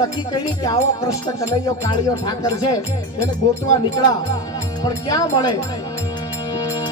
નક્કી કરી કે આવો કૃષ્ણ કનૈયો કાળિયો ઠાકર છે. એને ગોતવા નીકળ્યા. પણ ક્યાં મળે?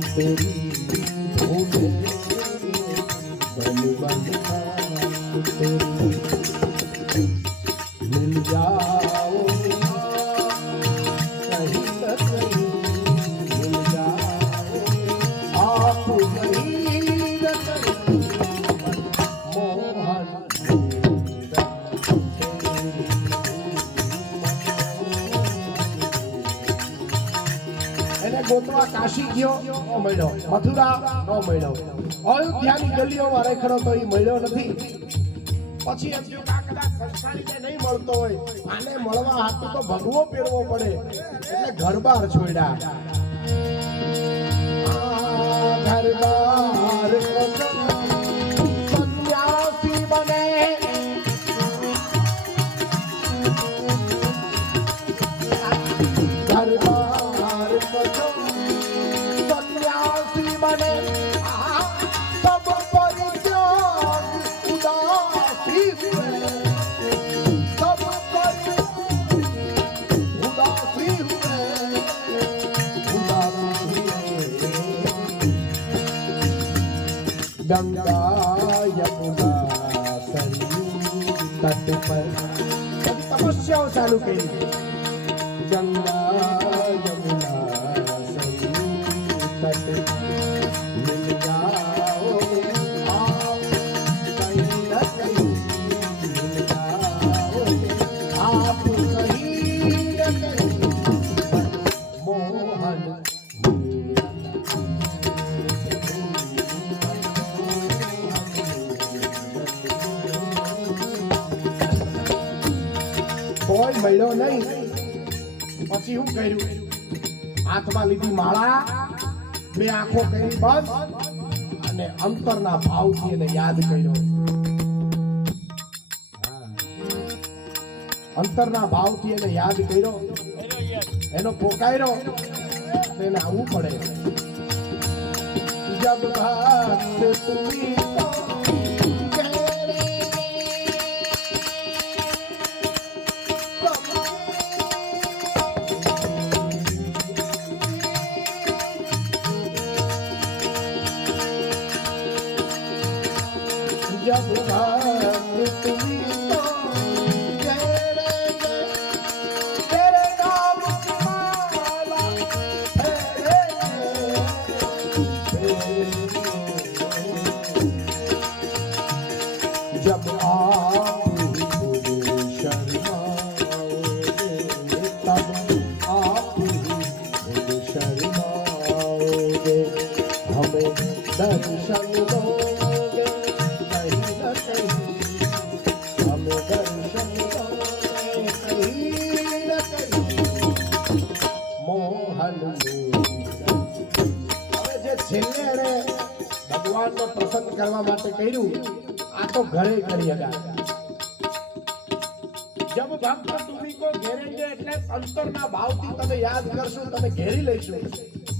Thank you. ગોતવા કાશી ગયો, નો મળ્યો. મથુરા નો મળ્યો. અયોધ્યાની ગલીઓમાં રેખડો તો એ મળ્યો નથી. પછી એમ કે કદાચ નહીં મળતો હોય, આને મળવા હાથું તો ભગવો પહેરવો પડે. એટલે ઘર બહાર છોડ્યા. ઘર બહાર गंगा यमुना सरयू तट पर तपस्या चालू केली गंगा મળ્યો નહીં. પછી શું કર્યું? હાથમાં લીધી માળા. બે આંખો કરી બંધ અને અંતરના ભાવથી એને યાદ કર્યો. અંતરના ભાવથી એને યાદ કર્યો. એનો પોકાયરો એને આવવું પડે. જબ તુમી जब भक्त तुमी હવે જે છેલ્લે એણે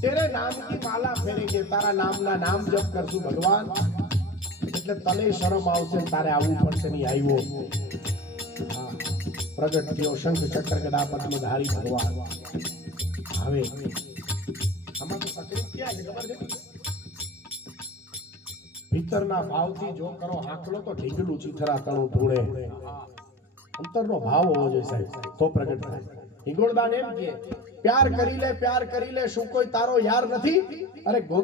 તેરે નામના નામ જપ કરશું ભગવાન એટલે તને શરમ આવશે તારે આવવું પડશે નહીં આવ્યો પ્રગટ થયો શંખ ચક્ર ગદા પદ્મધારી ભગવાન હવે. આમાં તો તકલીફ ક્યાં છે? ખબર છે? ભીતરના ભાવથી જો કરો હાકલો તો ઢીંગલું ચીથરા તણું ધૂળે. અંતરનો ભાવ હોવો જોઈએ સાહેબ તો પ્રગટ થાય. હિંગોળદાન એમ કે પ્યાર કરી લે પ્યાર કરી લે શું કોઈ તારો યાર નથી? અરે